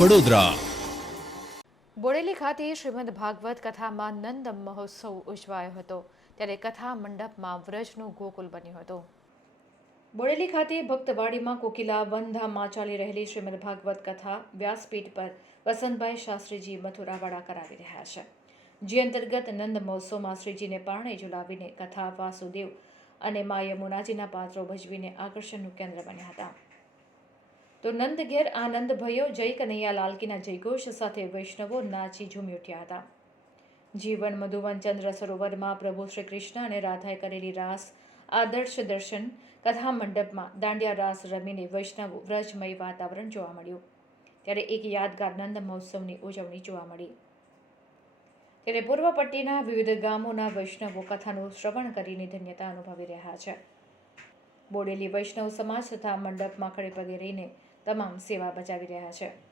વડોદરા બોડેલી ખાતે શ્રીમદ ભાગવત કથામાં નંદ મહોત્સવ ઉજવાયો હતો. ત્યારે કથા મંડપમાં વ્રજનું ગોકુલ બન્યું હતું. બોડેલી ખાતે ભક્તવાડીમાં કોકિલા વનધામમાં ચાલી રહેલી શ્રીમદ ભાગવત કથા વ્યાસપીઠ પર વસંતભાઈ શાસ્ત્રીજી મથુરાવાડા કરાવી રહ્યા છે. જે અંતર્ગત નંદ મહોત્સવમાં શ્રીજીને પારણે ઝુલાવીને કથા વાસુદેવ અને મા યમુનાજીના પાત્રો ભજવીને આકર્ષણનું કેન્દ્ર બન્યા હતા. તો નંદ ઘેર આનંદ ભયો જય કનૈયા લાલકીના જયઘોષ સાથે વૈષ્ણવો નાચી ઝૂમી ઉઠ્યા હતા. જીવન મધુવન ચંદ્ર સરોવરમાં પ્રભુ શ્રી કૃષ્ણ અને રાધાએ કરેલી રાસ, આદર્શ દર્શન કથા મંડપમાં દાંડિયા રાસ રમીને વૈષ્ણવ વ્રજમય વાતાવરણ જોવા મળ્યું. ત્યારે એક યાદગાર નંદ મહોત્સવની ઉજવણી જોવા મળી. ત્યારે પૂર્વ પટ્ટીના વિવિધ ગામોના વૈષ્ણવો કથાનું શ્રવણ કરીને ધન્યતા અનુભવી રહ્યા છે. બોડેલી વૈષ્ણવ સમાજ તથા મંડપમાં ખડે પગે રહીને તમામ સેવા બજાવી રહ્યા છે.